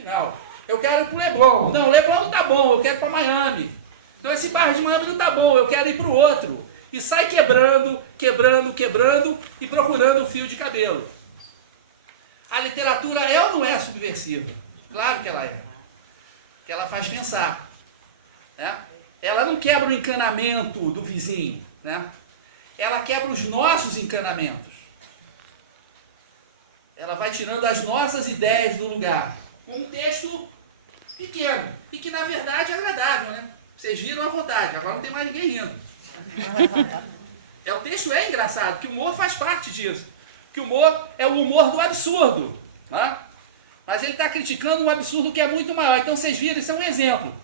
Final. Eu quero ir para o Leblon. Não, o Leblon não tá bom, eu quero ir para Miami. Não, esse bairro de Miami não tá bom, eu quero ir para o outro. E sai quebrando, quebrando, quebrando e procurando o fio de cabelo. A literatura é ou não é subversiva? Claro que ela é. Que ela faz pensar. Né? Ela não quebra o encanamento do vizinho. Né? Ela quebra os nossos encanamentos. Ela vai tirando as nossas ideias do lugar. Com um texto pequeno. E que na verdade é agradável. Né? Vocês viram à vontade, agora não tem mais ninguém rindo. O texto é engraçado, que o humor faz parte disso. Que o humor é o humor do absurdo. Né? Mas ele está criticando um absurdo que é muito maior. Então vocês viram, isso é um exemplo.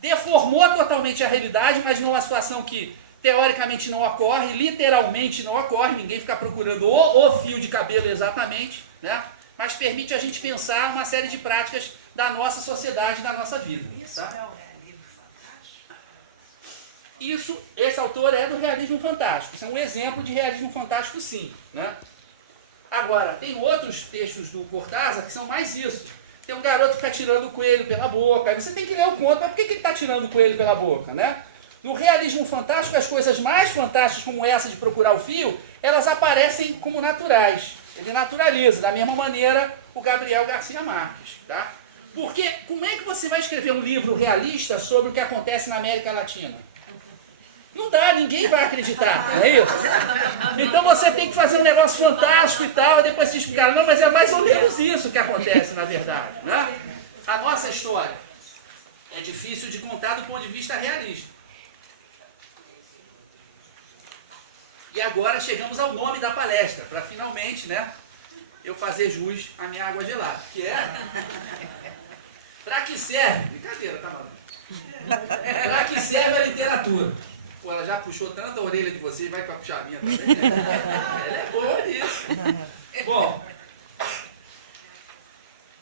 Deformou totalmente a realidade, mas numa situação que teoricamente não ocorre, literalmente não ocorre, ninguém fica procurando o fio de cabelo exatamente, né? Mas permite a gente pensar uma série de práticas da nossa sociedade, da nossa vida. Isso tá? é um livro fantástico? Isso, esse autor é do realismo fantástico. Isso é um exemplo de realismo fantástico, sim. Né? Agora, tem outros textos do Cortázar que são mais isso. Tem um garoto que está tirando o coelho pela boca. Aí você tem que ler o conto, mas por que ele está tirando o coelho pela boca? Né? No realismo fantástico, as coisas mais fantásticas, como essa de procurar o fio, elas aparecem como naturais. Ele naturaliza, da mesma maneira, o Gabriel Garcia Marques. Tá? Porque como é que você vai escrever um livro realista sobre o que acontece na América Latina? Não dá, ninguém vai acreditar, não é isso? Então você tem que fazer um negócio fantástico e tal, e depois te explicar, não, mas é mais ou menos isso que acontece na verdade. Né? A nossa história é difícil de contar do ponto de vista realista. E agora chegamos ao nome da palestra, para finalmente, né, eu fazer jus à minha água gelada, que é... Para que serve? Brincadeira, tá maluco? Para que serve a literatura? Pô, ela já puxou tanta orelha de vocês, vai para puxar a minha também. Ela é boa nisso. Bom,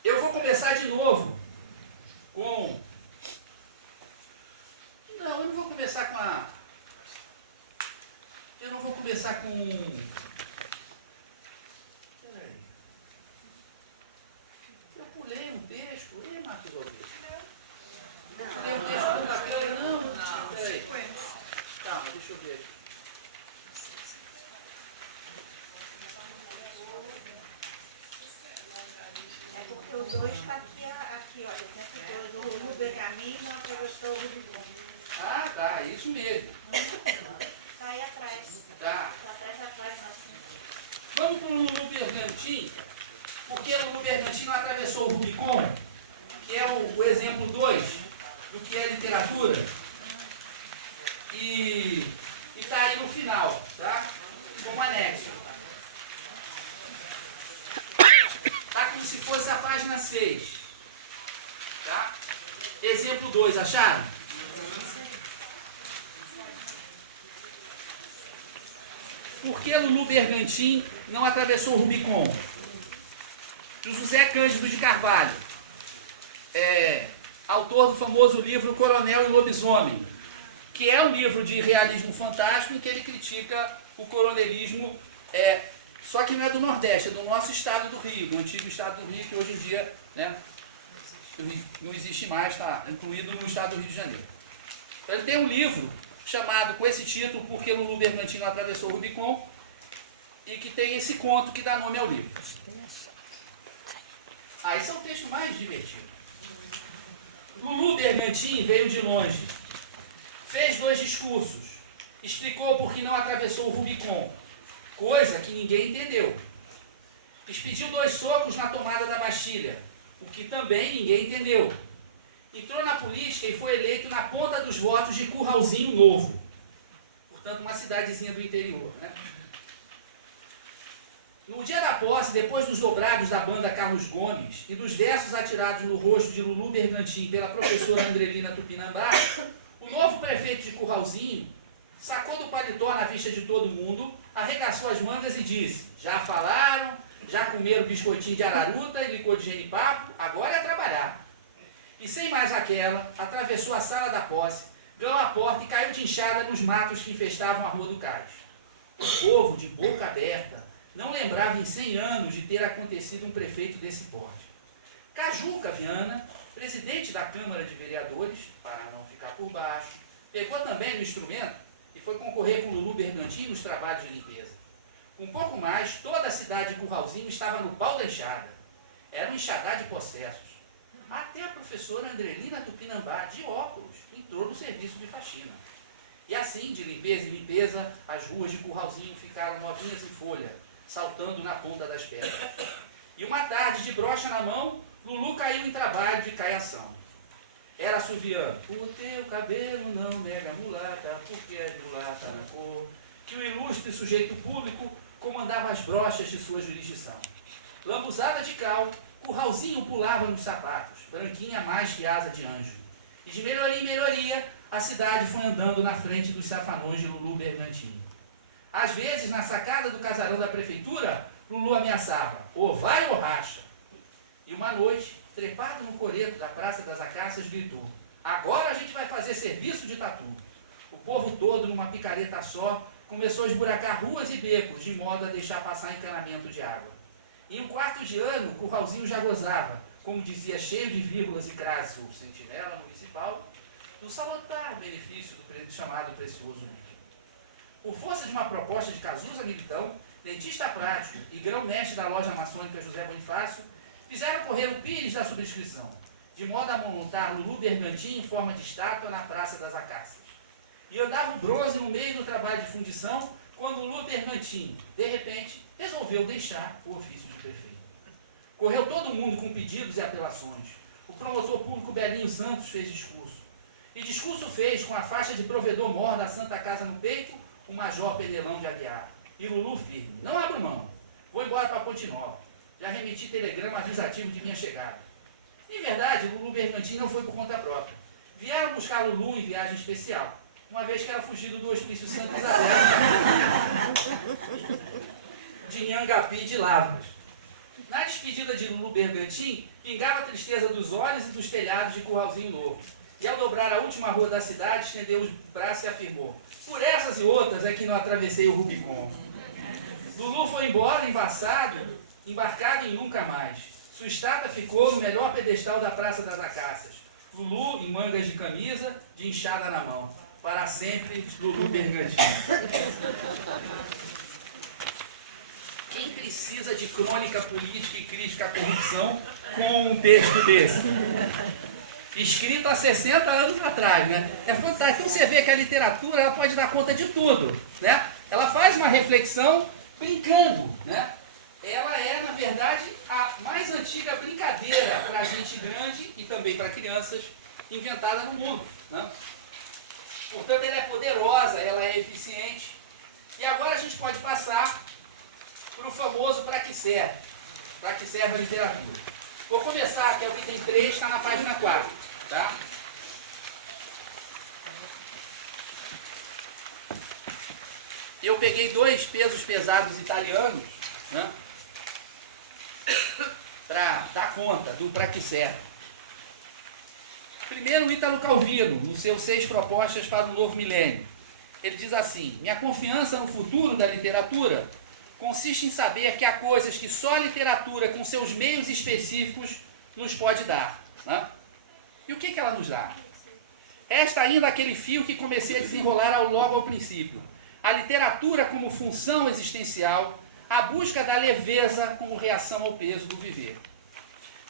eu vou começar de novo com... Não, eu não vou começar com a... Eu não vou começar com... Peraí. Eu pulei um texto. Ih, Marcos Alves. Pulei um texto do papel. Não. Peraí. Calma, deixa eu ver aqui. É porque o 2 está aqui, olha, o 2, o Bergamino atravessou o Rubicon. Ah, tá, isso mesmo. Está aí atrás. Tá. Está atrás, assim. Vamos para o Lulu Bergantin, porque o Lulu Bergantin não atravessou o Rubicon, que é o exemplo 2 do que é literatura. E está aí no final, tá? Como anexo. Tá como se fosse a página 6. Tá? Exemplo 2, acharam? Por que Lulu Bergantin não atravessou o Rubicon? Do José Cândido de Carvalho, autor do famoso livro Coronel e Lobisomem, que é um livro de realismo fantástico em que ele critica o coronelismo, só que não é do Nordeste, é do nosso estado do Rio, do antigo estado do Rio, que hoje em dia, né, não existe mais, está incluído no estado do Rio de Janeiro. Então, ele tem um livro chamado com esse título, Por que Lulu Bergantin não atravessou o Rubicon, e que tem esse conto que dá nome ao livro. Esse é o texto mais divertido. Lulu Bergantin veio de longe, fez 2 discursos, explicou por que não atravessou o Rubicon, coisa que ninguém entendeu. Expediu 2 socos na tomada da Bastilha, o que também ninguém entendeu. Entrou na política e foi eleito na ponta dos votos de Curralzinho Novo. Portanto, uma cidadezinha do interior. Né? No dia da posse, depois dos dobrados da banda Carlos Gomes e dos versos atirados no rosto de Lulu Bergantin pela professora Andrelina Tupinambá, o novo prefeito de Curralzinho sacou do paletó na vista de todo mundo, arregaçou as mangas e disse: já falaram, já comeram biscoitinho de araruta e licor de genipapo, agora é trabalhar. E sem mais aquela, atravessou a sala da posse, ganhou a porta e caiu de inchada nos matos que infestavam a Rua do Cais. O povo, de boca aberta, não lembrava em 100 anos de ter acontecido um prefeito desse porte. Cajuca, Viana, presidente da Câmara de Vereadores, para não ficar por baixo, pegou também no instrumento e foi concorrer com o Lulu Bergantin nos trabalhos de limpeza. Com pouco mais, toda a cidade de Curralzinho estava no pau da enxada. Era um enxadar de processos. Até a professora Andrelina Tupinambá, de óculos, entrou no serviço de faxina. E assim, de limpeza em limpeza, as ruas de Curralzinho ficaram novinhas em folha, saltando na ponta das pedras. E uma tarde, de brocha na mão, Lulu caiu em trabalho de caiação. Era assoviando: o teu cabelo não nega mulata, porque é de mulata na cor, que o ilustre sujeito público comandava as brochas de sua jurisdição. Lambuzada de cal, Curralzinho pulava nos sapatos, branquinha mais que asa de anjo. E de melhoria em melhoria, a cidade foi andando na frente dos safanões de Lulu Bergantin. Às vezes, na sacada do casarão da prefeitura, Lulu ameaçava: ou vai ou racha. E uma noite, trepado no coreto da Praça das Acácias, gritou: agora a gente vai fazer serviço de tatu. O povo todo, numa picareta só, começou a esburacar ruas e becos, de modo a deixar passar encanamento de água. Em um quarto de ano, Curralzinho já gozava, como dizia, cheio de vírgulas e crases, o sentinela municipal, do salutar benefício do chamado precioso líquido. Por força de uma proposta de Cazuza Militão, dentista prático e grão-mestre da loja maçônica José Bonifácio, fizeram correr o pires da subscrição, de modo a montar Lulu Bergantin em forma de estátua na Praça das Acácias. E andava o bronze no meio do trabalho de fundição, quando Lulu Bergantin, de repente, resolveu deixar o ofício de prefeito. Correu todo mundo com pedidos e apelações. O promotor público Belinho Santos fez discurso. E discurso fez, com a faixa de provedor mor da Santa Casa no peito, o major Penelão de Aguiar. E Lulu firme: não abro mão, vou embora para Ponte Nova. Já remeti telegrama avisativo de minha chegada. Em verdade, Lulu Bergantin não foi por conta própria. Vieram buscar Lulu em viagem especial, uma vez que era fugido do Hospício Santa Isabel de Nhangapi de Lavras. Na despedida de Lulu Bergantin, pingava a tristeza dos olhos e dos telhados de Curralzinho Novo. E ao dobrar a última rua da cidade, estendeu os braços e afirmou: por essas e outras é que não atravessei o Rubicon. Lulu foi embora, embarcado em nunca mais. Sua estátua ficou no melhor pedestal da Praça das Acácias. Lulu em mangas de camisa, de enxada na mão. Para sempre, Lulu Bergantin. Quem precisa de crônica política e crítica à corrupção com um texto desse? Escrito há 60 anos atrás, né? É fantástico. Então você vê que a literatura ela pode dar conta de tudo, né? Ela faz uma reflexão brincando, né? Ela é, na verdade, a mais antiga brincadeira para gente grande e também para crianças inventada no mundo, né? Portanto, ela é poderosa, ela é eficiente. E agora a gente pode passar para o famoso para que serve. Para que serve a literatura. Vou começar, que é o item 3, está na página 4. Tá? Eu peguei 2 pesos pesados italianos, né, para dar conta do para que serve. Primeiro, o Ítalo Calvino, nos seus 6 propostas para o novo milênio. Ele diz assim: minha confiança no futuro da literatura consiste em saber que há coisas que só a literatura, com seus meios específicos, nos pode dar. Né? E o que ela nos dá? Resta ainda aquele fio que comecei a desenrolar logo ao princípio. A literatura como função existencial, a busca da leveza como reação ao peso do viver.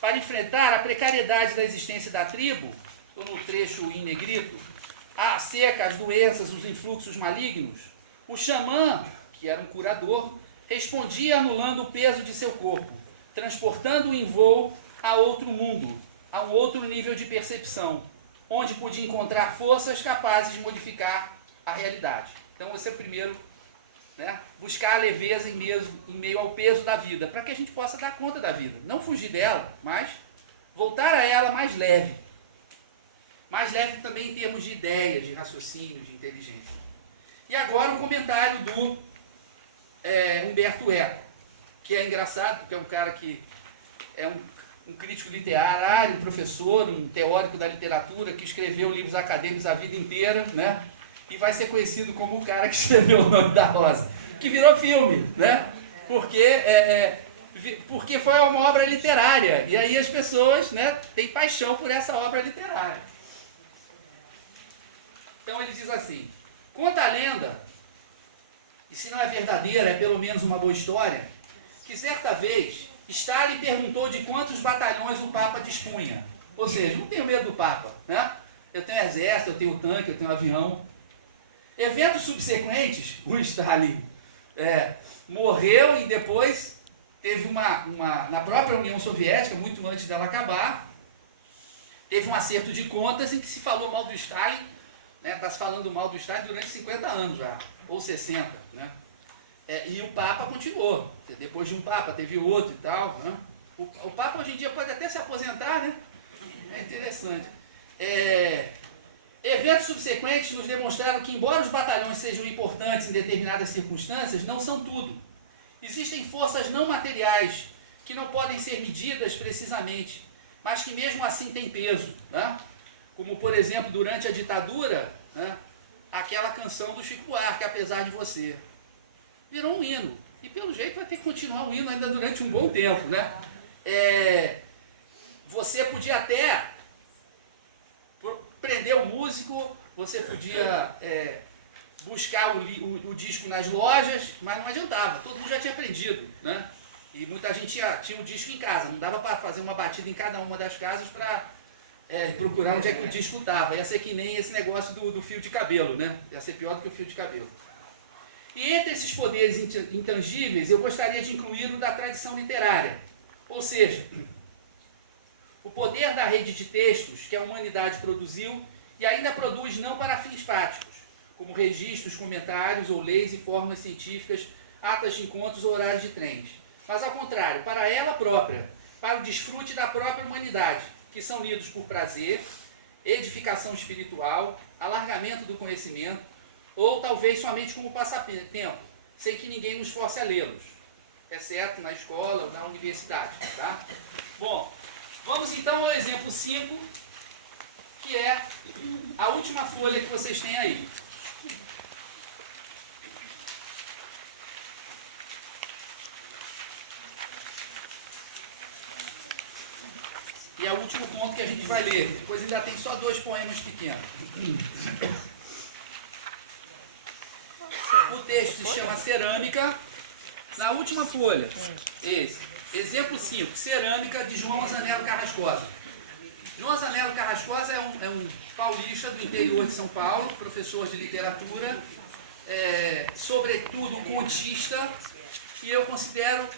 Para enfrentar a precariedade da existência da tribo, estou no trecho em negrito, a seca, as doenças, os influxos malignos, o xamã, que era um curador, respondia anulando o peso de seu corpo, transportando-o em voo a outro mundo, a um outro nível de percepção, onde podia encontrar forças capazes de modificar a realidade. Então, esse é o primeiro, né? Buscar a leveza em meio ao peso da vida, para que a gente possa dar conta da vida. Não fugir dela, mas voltar a ela mais leve. Mais leve também em termos de ideias, de raciocínio, de inteligência. E agora um comentário do Humberto Eco, que é engraçado, porque é um cara que é um crítico literário, um professor, um teórico da literatura, que escreveu livros acadêmicos a vida inteira, né? E vai ser conhecido como o cara que escreveu O Nome da Rosa, que virou filme, né? Porque porque foi uma obra literária. E aí as pessoas, né, têm paixão por essa obra literária. Então ele diz assim: conta a lenda, e se não é verdadeira, é pelo menos uma boa história, que certa vez Stalin perguntou de quantos batalhões o Papa dispunha. Ou seja, não tenho medo do Papa, né? Eu tenho exército, eu tenho tanque, eu tenho avião. Eventos subsequentes, o Stalin morreu e depois teve na própria União Soviética, muito antes dela acabar, teve um acerto de contas em que se falou mal do Stalin, né? Está se falando mal do Stalin durante 50 anos já, ou 60, né? E o Papa continuou. Depois de um Papa teve outro e tal, né? O Papa hoje em dia pode até se aposentar, né? É interessante. Eventos subsequentes nos demonstraram que, embora os batalhões sejam importantes em determinadas circunstâncias, não são tudo. Existem forças não materiais que não podem ser medidas precisamente, mas que mesmo assim têm peso, né? Como, por exemplo, durante a ditadura, né, aquela canção do Chico Buarque, Apesar de Você, virou um hino. E pelo jeito vai ter que continuar o hino ainda durante um bom tempo, né? Você podia até prender o músico, você podia buscar o disco nas lojas, mas não adiantava, todo mundo já tinha aprendido, né? E muita gente tinha um disco em casa, não dava para fazer uma batida em cada uma das casas para procurar onde é que o disco estava. Ia ser que nem esse negócio do fio de cabelo, né? Ia ser pior do que o fio de cabelo. E entre esses poderes intangíveis, eu gostaria de incluir o da tradição literária, ou seja, o poder da rede de textos que a humanidade produziu e ainda produz não para fins práticos, como registros, comentários ou leis e formas científicas, atas de encontros ou horários de trens, mas ao contrário, para ela própria, para o desfrute da própria humanidade, que são lidos por prazer, edificação espiritual, alargamento do conhecimento, ou talvez somente como passatempo, sem que ninguém nos force a lê-los, exceto na escola ou na universidade. Tá? Bom, vamos então ao exemplo 5, que é a última folha que vocês têm aí. E é o último ponto que a gente vai ler. Depois ainda tem só 2 poemas pequenos. O texto se chama Cerâmica. Na última folha, esse. Exemplo 5. Cerâmica, de João Zanello Carrascosa. João Zanello Carrascosa é um paulista do interior de São Paulo, professor de literatura, sobretudo contista, e eu considero,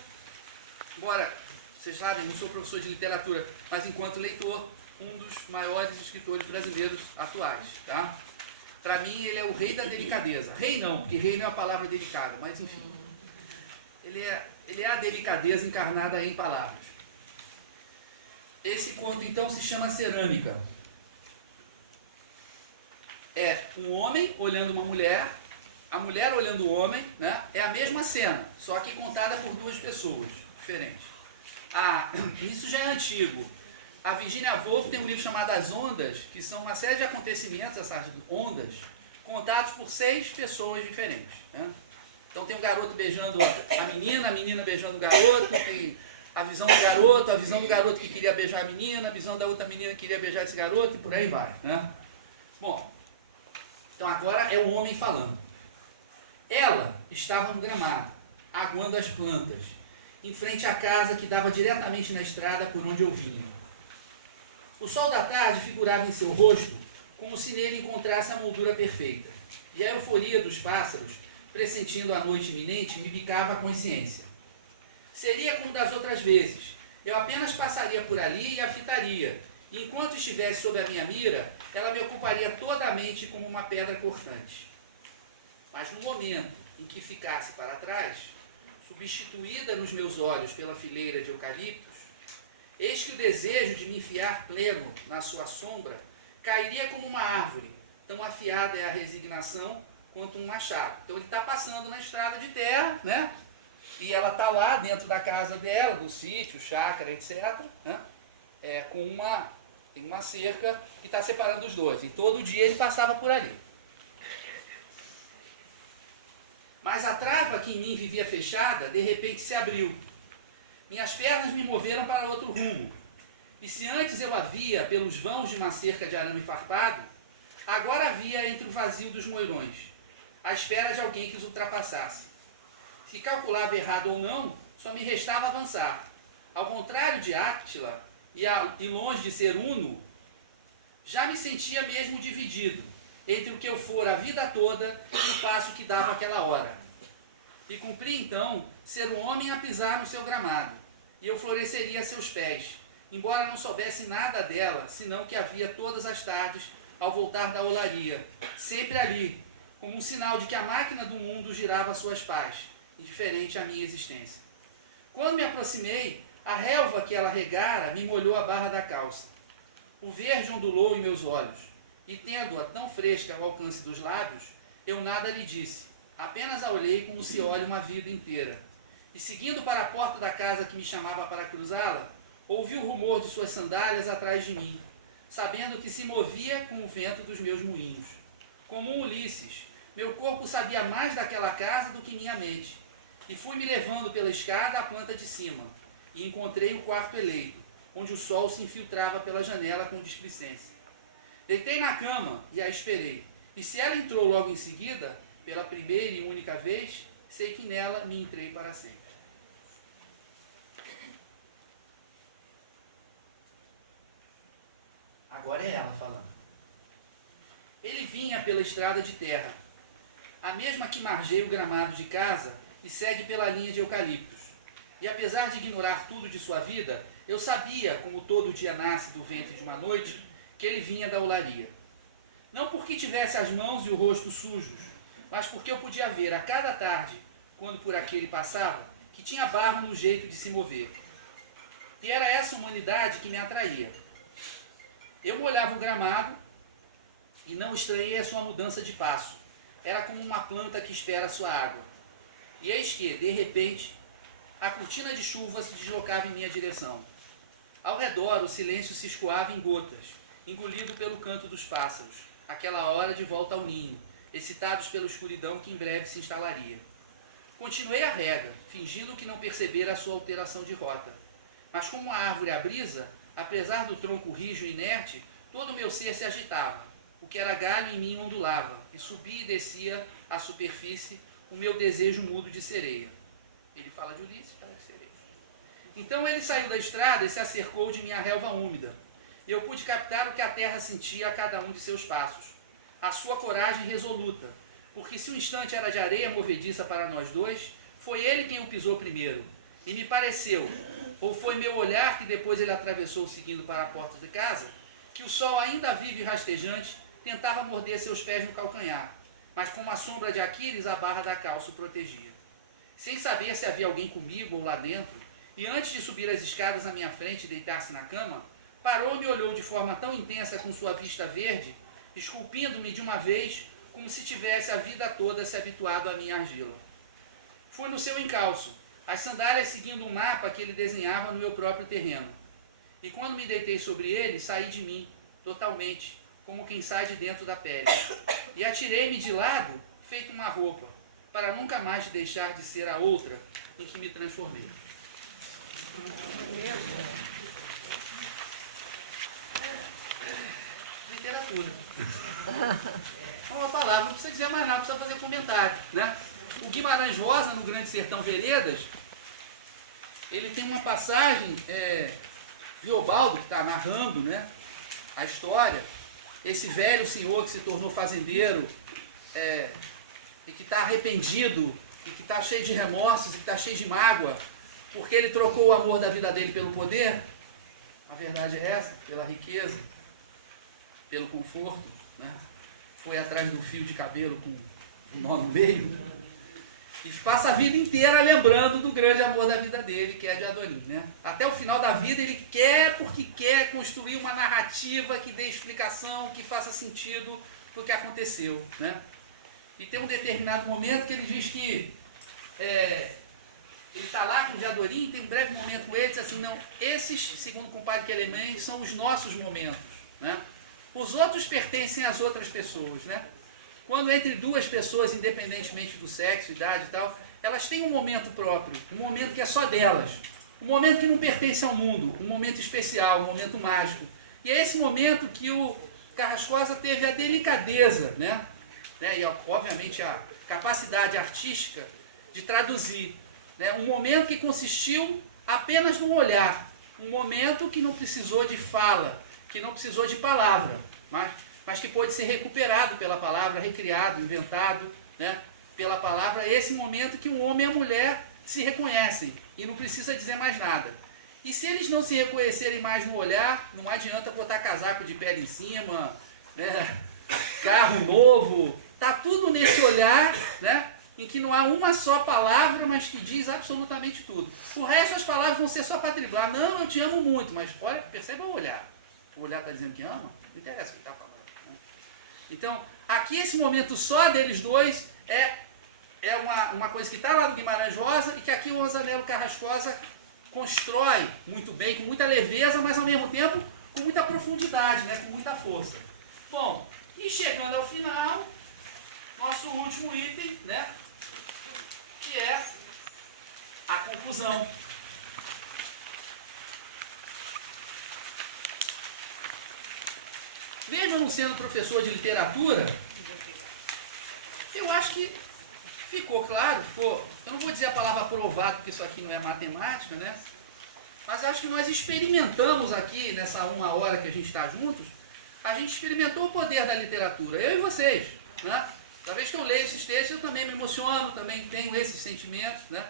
embora vocês sabem, não sou professor de literatura, mas enquanto leitor, um dos maiores escritores brasileiros atuais. Tá? Para mim, ele é o rei da delicadeza. Rei não, porque rei não é uma palavra delicada, mas enfim. Ele é a delicadeza encarnada em palavras. Esse conto, então, se chama Cerâmica. É um homem olhando uma mulher, a mulher olhando o homem, né? É a mesma cena, só que contada por 2 pessoas diferentes. Isso já é antigo. A Virginia Woolf tem um livro chamado As Ondas, que são uma série de acontecimentos, essas ondas, contados por 6 pessoas diferentes. Né? Então tem o garoto beijando a menina beijando o garoto, tem a visão do garoto que queria beijar a menina, a visão da outra menina que queria beijar esse garoto, e por aí vai. Né? Bom, então agora é o homem falando. Ela estava no gramado, aguando as plantas, em frente à casa que dava diretamente na estrada por onde eu vinha. O sol da tarde figurava em seu rosto como se nele encontrasse a moldura perfeita, e a euforia dos pássaros, pressentindo a noite iminente, me bicava a consciência. Seria como das outras vezes. Eu apenas passaria por ali e a fitaria, e enquanto estivesse sob a minha mira, ela me ocuparia toda a mente como uma pedra cortante. Mas no momento em que ficasse para trás, substituída nos meus olhos pela fileira de eucaliptos, eis que o desejo de me enfiar pleno na sua sombra cairia como uma árvore, tão afiada é a resignação quanto um machado. Então ele está passando na estrada de terra, né? E ela está lá dentro da casa dela, do sítio, chácara, etc., né? Tem uma cerca que está separando os dois. E todo dia ele passava por ali. Mas a trava que em mim vivia fechada, de repente se abriu. Minhas pernas me moveram para outro rumo. E se antes eu a via pelos vãos de uma cerca de arame farpado, agora a via entre o vazio dos moirões, à espera de alguém que os ultrapassasse. Se calculava errado ou não, só me restava avançar. Ao contrário de Átila, e longe de ser uno, já me sentia mesmo dividido entre o que eu fora a vida toda e o passo que dava aquela hora. E cumpri então ser um homem a pisar no seu gramado, e eu floresceria a seus pés, embora não soubesse nada dela, senão que a via todas as tardes ao voltar da olaria, sempre ali, como um sinal de que a máquina do mundo girava a suas pás, indiferente à minha existência. Quando me aproximei, a relva que ela regara me molhou a barra da calça. O verde ondulou em meus olhos, e tendo-a tão fresca ao alcance dos lábios, eu nada lhe disse, apenas a olhei como se olha uma vida inteira. E seguindo para a porta da casa que me chamava para cruzá-la, ouvi o rumor de suas sandálias atrás de mim, sabendo que se movia com o vento dos meus moinhos. Como um Ulisses, meu corpo sabia mais daquela casa do que minha mente, e fui me levando pela escada à planta de cima, e encontrei o quarto eleito, onde o sol se infiltrava pela janela com displicência. Deitei na cama e a esperei, e se ela entrou logo em seguida, pela primeira e única vez, sei que nela me entrei para sempre. Agora é ela falando. Ele vinha pela estrada de terra, a mesma que margeia o gramado de casa e segue pela linha de eucaliptos. E apesar de ignorar tudo de sua vida, eu sabia, como todo dia nasce do ventre de uma noite, que ele vinha da olaria. Não porque tivesse as mãos e o rosto sujos, mas porque eu podia ver a cada tarde, quando por aqui ele passava, que tinha barro no jeito de se mover. E era essa humanidade que me atraía. Eu molhava o gramado e não estranhei a sua mudança de passo. Era como uma planta que espera a sua água. E eis que, de repente, a cortina de chuva se deslocava em minha direção. Ao redor, o silêncio se escoava em gotas, engolido pelo canto dos pássaros, aquela hora de volta ao ninho, excitados pela escuridão que em breve se instalaria. Continuei a rega, fingindo que não percebera a sua alteração de rota. Mas como a árvore a brisa, apesar do tronco rijo e inerte, todo o meu ser se agitava. O que era galho em mim ondulava, e subia e descia à superfície o meu desejo mudo de sereia. Ele fala de Ulisses, parece sereia. Então ele saiu da estrada e se acercou de minha relva úmida. E eu pude captar o que a terra sentia a cada um de seus passos. A sua coragem resoluta, porque se o instante era de areia movediça para nós dois, foi ele quem o pisou primeiro. E me pareceu, ou foi meu olhar que depois ele atravessou seguindo para a porta de casa, que o sol ainda vivo e rastejante tentava morder seus pés no calcanhar, mas como a sombra de Aquiles a barra da calça o protegia. Sem saber se havia alguém comigo ou lá dentro, e antes de subir as escadas à minha frente e deitar-se na cama, parou e me olhou de forma tão intensa com sua vista verde, esculpindo-me de uma vez como se tivesse a vida toda se habituado à minha argila. Fui no seu encalço, as sandálias seguindo um mapa que ele desenhava no meu próprio terreno. E quando me deitei sobre ele, saí de mim, totalmente, como quem sai de dentro da pele. E atirei-me de lado, feito uma roupa, para nunca mais deixar de ser a outra em que me transformei. Literatura. Uma palavra, não precisa dizer mais nada, não precisa fazer comentário, né? O Guimarães Rosa, no Grande Sertão Veredas, ele tem uma passagem, Riobaldo, que está narrando, né, a história, esse velho senhor que se tornou fazendeiro, e que está arrependido, e que está cheio de remorsos, e que está cheio de mágoa, porque ele trocou o amor da vida dele pelo poder. A verdade é essa, pela riqueza, pelo conforto, né? Foi atrás do fio de cabelo com um nó no meio, e passa a vida inteira lembrando do grande amor da vida dele, que é de Adorim, né? Até o final da vida ele quer, porque quer construir uma narrativa que dê explicação, que faça sentido do que aconteceu, né? E tem um determinado momento que ele diz que ele está lá com o de Adorim, tem um breve momento com ele, diz assim, não, esses, segundo o compadre Quelimane, são os nossos momentos, né? Os outros pertencem às outras pessoas, né? Quando entre duas pessoas, independentemente do sexo, idade e tal, elas têm um momento próprio, um momento que é só delas. um momento que não pertence ao mundo, um momento especial, um momento mágico. E é esse momento que o Carrascosa teve a delicadeza, né, e obviamente a capacidade artística de traduzir, né, um momento que consistiu apenas num olhar, um momento que não precisou de fala, que não precisou de palavra, mas que pôde ser recuperado pela palavra, recriado, inventado, né, pela palavra, esse momento que um homem e a mulher se reconhecem e não precisa dizer mais nada. E se eles não se reconhecerem mais no olhar, não adianta botar casaco de pele em cima, né, carro novo, tá tudo nesse olhar, né, em que não há uma só palavra, mas que diz absolutamente tudo. O resto das palavras vão ser só para driblar. Não, eu te amo muito, mas olha, perceba o olhar. O olhar está dizendo que ama? Não interessa o que está falando. Né? Então, aqui esse momento só deles dois é uma coisa que está lá no Guimarães Rosa e que aqui o Ozanello Carrascosa constrói muito bem, com muita leveza, mas ao mesmo tempo com muita profundidade, né, com muita força. Bom, e chegando ao final, nosso último item, né, que é a conclusão. Mesmo não sendo professor de literatura, eu acho que ficou claro, eu não vou dizer a palavra aprovado, porque isso aqui não é matemática, né? Mas acho que nós experimentamos aqui, nessa 1 hora que a gente está juntos, a gente experimentou o poder da literatura, eu e vocês, né? Cada vez que eu leio esses textos, eu também me emociono, também tenho esses sentimentos, né?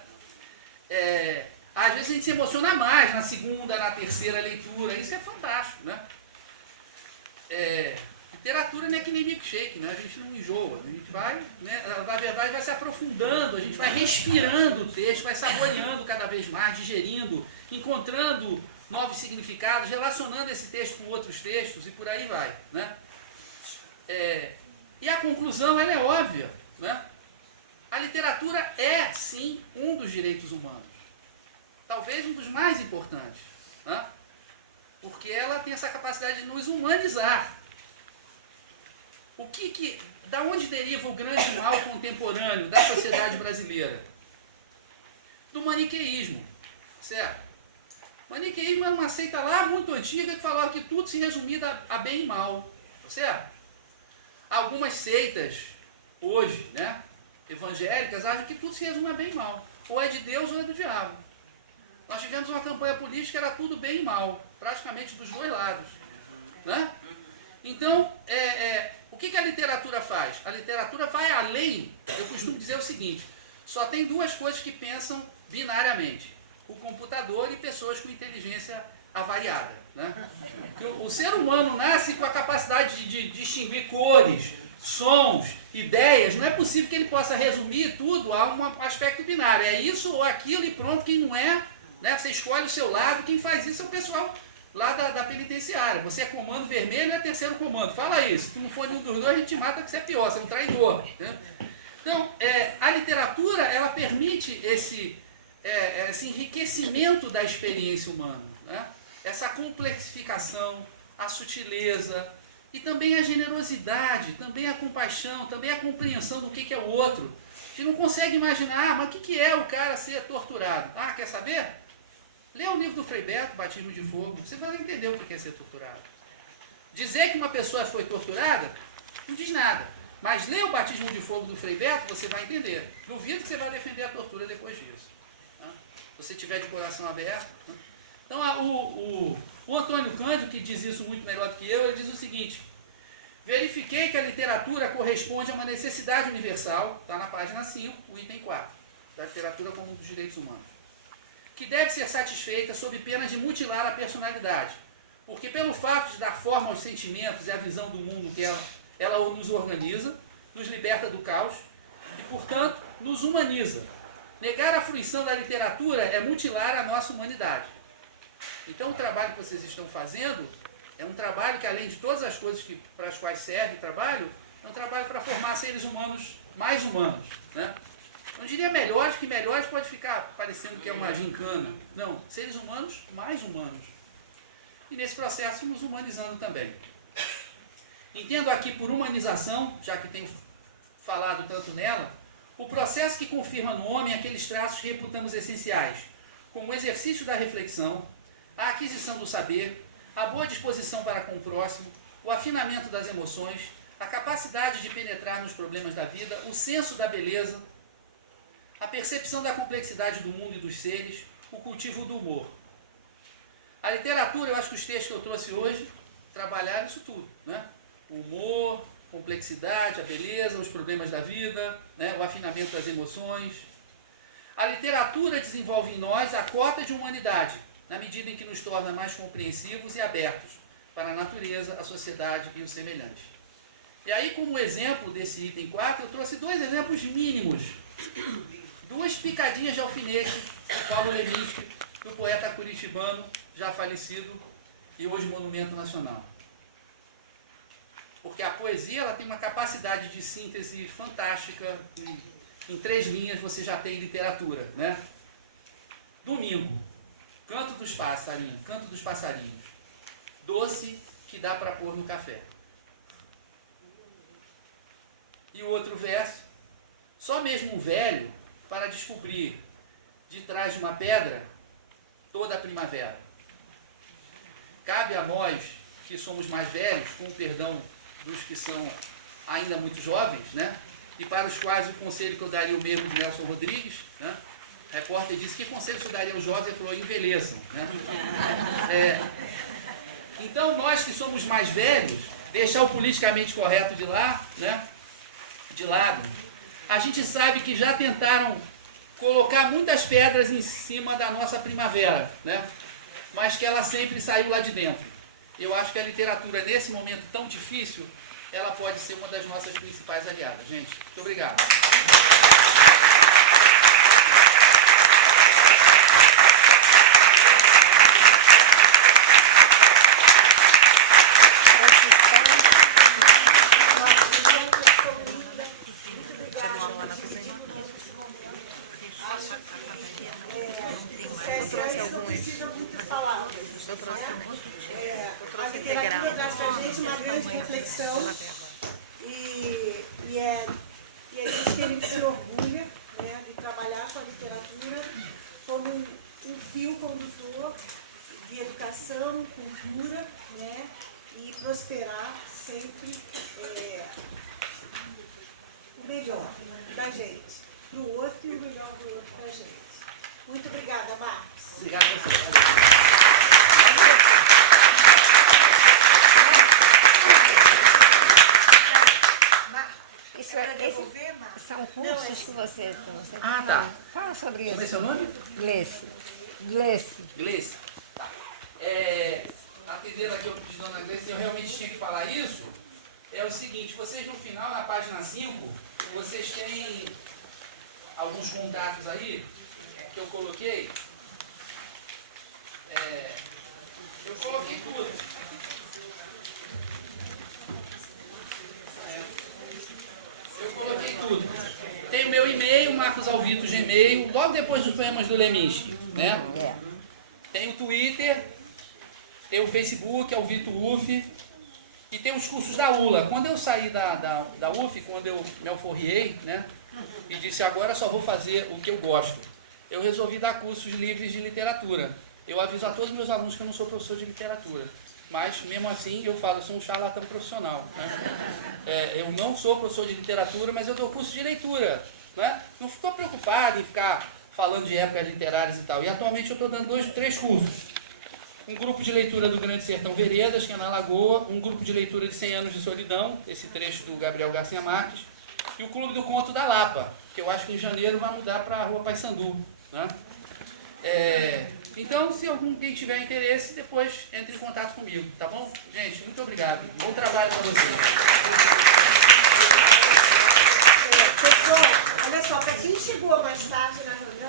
Às vezes a gente se emociona mais na segunda, na terceira leitura, isso é fantástico, né? Literatura não é que nem milkshake, né? A gente não enjoa, a gente vai, né, na verdade vai se aprofundando, a gente vai respirando o texto, vai saboreando cada vez mais, digerindo, encontrando novos significados, relacionando esse texto com outros textos e por aí vai, né? E a conclusão, ela é óbvia, né? A literatura é, sim, um dos direitos humanos, talvez um dos mais importantes, né? Porque ela tem essa capacidade de nos humanizar. Da onde deriva o grande mal contemporâneo da sociedade brasileira? Do maniqueísmo, certo? O maniqueísmo era uma seita lá muito antiga que falava que tudo se resumia a bem e mal, certo? Algumas seitas, hoje, né, evangélicas, acham que tudo se resume a bem e mal. Ou é de Deus ou é do diabo. Nós tivemos uma campanha política que era tudo bem e mal, praticamente dos dois lados, né? Então, o que a literatura faz? A literatura vai além. Eu costumo dizer o seguinte: só tem duas coisas que pensam binariamente: o computador e pessoas com inteligência avariada, né? O ser humano nasce com a capacidade de distinguir cores, sons, ideias. Não é possível que ele possa resumir tudo a um aspecto binário. É isso ou aquilo e pronto. Quem não é, né? Você escolhe o seu lado. Quem faz isso é o pessoal lá da penitenciária. Você é comando vermelho, é terceiro comando. Fala isso. Se tu não for nenhum dos dois, a gente te mata que você é pior, você é um traidor. Né? Então, a literatura, ela permite esse enriquecimento da experiência humana, né? Essa complexificação, a sutileza, e também a generosidade, também a compaixão, também a compreensão do que é o outro. A gente não consegue imaginar, mas o que é o cara ser torturado? Ah, quer saber? Lê o livro do Frei Beto, Batismo de Fogo, você vai entender o que é ser torturado. Dizer que uma pessoa foi torturada, não diz nada. Mas lê o Batismo de Fogo do Frei Beto, você vai entender. Duvido que você vai defender a tortura depois disso. Né? Se você tiver de coração aberto. Né? Então, o Antônio Cândido, que diz isso muito melhor do que eu, ele diz o seguinte: verifiquei que a literatura corresponde a uma necessidade universal, está na página 5, o item 4, da literatura como um dos direitos humanos, que deve ser satisfeita sob pena de mutilar a personalidade, porque pelo fato de dar forma aos sentimentos e à visão do mundo que ela nos organiza, nos liberta do caos e, portanto, nos humaniza. Negar a fruição da literatura é mutilar a nossa humanidade. Então, o trabalho que vocês estão fazendo é um trabalho que, além de todas as coisas para as quais serve o trabalho, é um trabalho para formar seres humanos mais humanos, né? Não diria melhores, que melhores pode ficar parecendo que é uma gincana. Não, seres humanos mais humanos. E nesse processo nos humanizando também. Entendo aqui por humanização, já que tenho falado tanto nela, o processo que confirma no homem aqueles traços que reputamos essenciais: como o exercício da reflexão, a aquisição do saber, a boa disposição para com o próximo, o afinamento das emoções, a capacidade de penetrar nos problemas da vida, o senso da beleza, a percepção da complexidade do mundo e dos seres, o cultivo do humor. A literatura, eu acho que os textos que eu trouxe hoje trabalharam isso tudo, né? O humor, complexidade, a beleza, os problemas da vida, né? O afinamento das emoções. A literatura desenvolve em nós a cota de humanidade, na medida em que nos torna mais compreensivos e abertos para a natureza, a sociedade e os semelhantes. E aí, como exemplo desse item 4, eu trouxe 2 exemplos mínimos. 2 picadinhas de alfinete de Paulo Leminski, do poeta curitibano, já falecido, e hoje monumento nacional. Porque a poesia ela tem uma capacidade de síntese fantástica. Em 3 linhas você já tem literatura, né? Domingo, canto dos passarinhos, doce que dá para pôr no café. E o outro verso, só mesmo um velho para descobrir de trás de uma pedra toda a primavera. Cabe a nós, que somos mais velhos, com o perdão dos que são ainda muito jovens, né? E para os quais o conselho que eu daria o mesmo de Nelson Rodrigues, né? O repórter disse, que conselho você daria aos jovens? Ele falou, envelheçam, né? Então, nós que somos mais velhos, deixar o politicamente correto de lá, né? De lado, a gente sabe que já tentaram colocar muitas pedras em cima da nossa primavera, né? Mas que ela sempre saiu lá de dentro. Eu acho que a literatura, nesse momento tão difícil, ela pode ser uma das nossas principais aliadas. Gente, muito obrigado. A literatura traz para a gente uma grande reflexão e é disso que a gente se orgulha, né, de trabalhar com a literatura como um fio condutor de educação, cultura, né, e prosperar sempre o melhor da gente para o outro e o melhor do outro para a gente. Muito obrigada, Marcos. Obrigado a você. São cursos que você... Ah, tá. Fala sobre isso. Como é seu nome? Gleice. Tá. Atendendo aqui ao pedido da dona Gleice, eu realmente tinha que falar isso. É o seguinte, vocês no final, na página 5, vocês têm alguns contatos aí que eu coloquei. Eu coloquei tudo. Eu coloquei tudo. Tem o meu e-mail, Marcos Alvito Gmail, logo depois dos poemas do Leminski, né? Tem o Twitter, tem o Facebook, Alvito UF, e tem os cursos da ULA. Quando eu saí da UF, quando eu me alforriei, né? E disse, agora só vou fazer o que eu gosto. Eu resolvi dar cursos livres de literatura. Eu aviso a todos os meus alunos que eu não sou professor de literatura. Mas, mesmo assim, eu falo, eu sou um charlatão profissional. Né? Eu não sou professor de literatura, mas eu dou curso de leitura. Né? Não ficou preocupado em ficar falando de épocas literárias e tal. E, atualmente, eu estou dando 3 cursos. Um grupo de leitura do Grande Sertão Veredas, que é na Lagoa. Um grupo de leitura de 100 anos de solidão, esse trecho do Gabriel Garcia Marques. E o Clube do Conto da Lapa, que eu acho que em janeiro vai mudar para a Rua Paissandu. Né? Então, se alguém tiver interesse, depois entre em contato comigo, tá bom? Gente, muito obrigado. Bom trabalho para vocês. Pessoal, olha só, para quem chegou mais tarde na reunião,